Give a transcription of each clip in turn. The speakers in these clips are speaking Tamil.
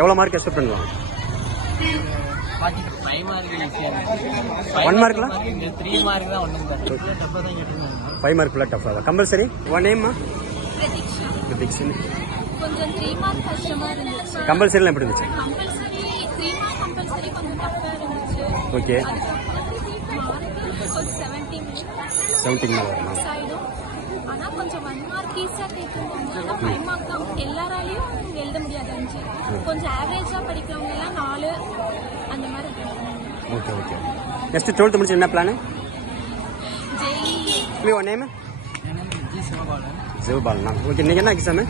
எவ்வளோ மார்க் எக்ஸ்பெக்ட் பண்ணுவாங்க? 1 மார்க்ல 3 மார்க் தான் ஒண்ணும் இல்ல. 5 மார்க் ஃபுல்லா டஃபா கம்பல்சரி. உன் நேம்மா? பிரதீக்ஷா. கொஞ்சம் 3 மார்க் கஷ்டமா இருந்துச்சு. கம்பல்சரிலாம் எப்படி இருந்துச்சு? கம்பல்சரி 3 மார்க் கம்பல்சரி கொஞ்சம் டஃப்பா இருந்துச்சு. ஓகே. மார்க் 17 மேல வருமா? ஆனா கொஞ்சம் 1 மார்க் ஈஸியா கேட்டிருந்தாங்க. ஆனா 5 மார்க் தான் எல்லாராலையும் எழுத முடியாது. கொஞ்சம் ஆவரேஜா படிக்கிறவங்க எல்லாம் 4 அந்த மாதிரி. Okay okay. நெக்ஸ்ட் 12th முடிச்சு என்ன பிளான்? ஜெய். உன் நேம்? சிவபாலனா. ஓகே. இன்னைக்கு என்ன எக்ஸாமு?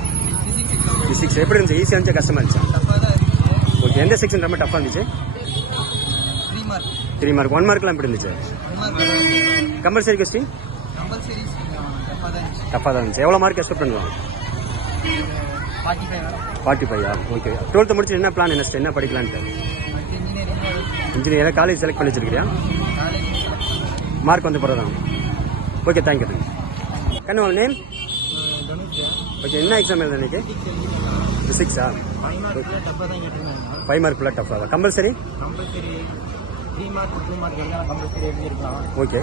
பிசிக்ஸ். எப்படி இருந்துச்சு? ஈஸியாக இருந்துச்சு கஷ்டமா இருந்துச்சு? ஓகே. எந்த செக்ஷன் ரொம்ப டஃபாக இருந்துச்சு? 3 மார்க். 1 மார்க்லாம் எப்படி இருந்துச்சு? கம்பல்சரி கொஸ்டின் டஃபாக தான் இருந்துச்சு. எவ்வளோ மார்க் எக்ஸ்பெக்ட் பண்ணுவாங்க? 45. ஓகே. 12th முடிச்சு என்ன பிளான்? நெக்ஸ்ட் என்ன படிக்கலான்ட்டு? இன்ஜினியர். காலேஜ் செலக்ட் பண்ணி வச்சிருக்கிறியா? மார்க் வந்து போகிறதான். ஓகே. தேங்க்யூ. கண்ணு உங்கள் நேம்? ஓகே. என்ன எக்ஸாம் எழுத இன்னைக்கு? பிசிக்ஸா? 5 மார்க் ஃபுல்லாக டஃபாக கம்பல்சரி. ஓகே.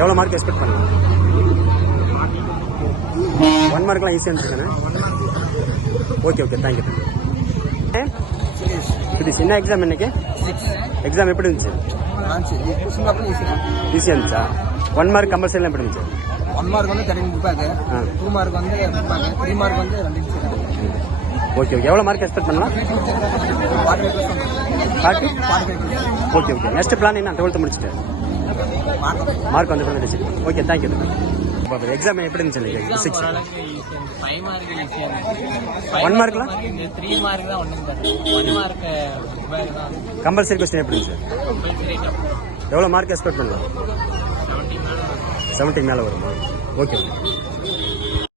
எவ்வளோ மார்க் எக்ஸ்பெக்ட் பண்ணலாம்? 1 மார்க்லாம் ஈஸியாக இருந்துச்சுண்ணே. Okay okay. தேங்க்யூ. என்ன எக்ஸாம் இன்னைக்கு? எக்ஸாம் எப்படி இருந்துச்சு? ஈஸியாக இருந்துச்சா? 1 மார்க் கம்பல்சரிலாம் எப்படி இருந்துச்சு? 1 மார்க் வந்து 2 மார்க் வந்து 3 மார்க் வந்து 2. Okay okay. எவ்வளோ மார்க் எக்ஸ்பெக்ட் பண்ணலாம்? 40. Okay okay. நெக்ஸ்ட் பிளான் என்ன? 12th முடிச்சுட்டு மார்க் வந்து டிசைட். ஓகே. தேங்க்யூ. எக்ஸாம் எப்படி இருந்துச்சு? 5 மார்க் ஈஸியா இருந்துச்சு. 1 மார்க்ல 3 மார்க் தான் ஒண்ணும் இல்ல. 1 மார்க் கம்பல்சரி கொஸ்டின் எப்படி இருந்துச்சு? எவ்வளோ மார்க் எக்ஸ்பெக்ட் பண்ணலாம்? 17 17 மேலே வருமா? ஓகே.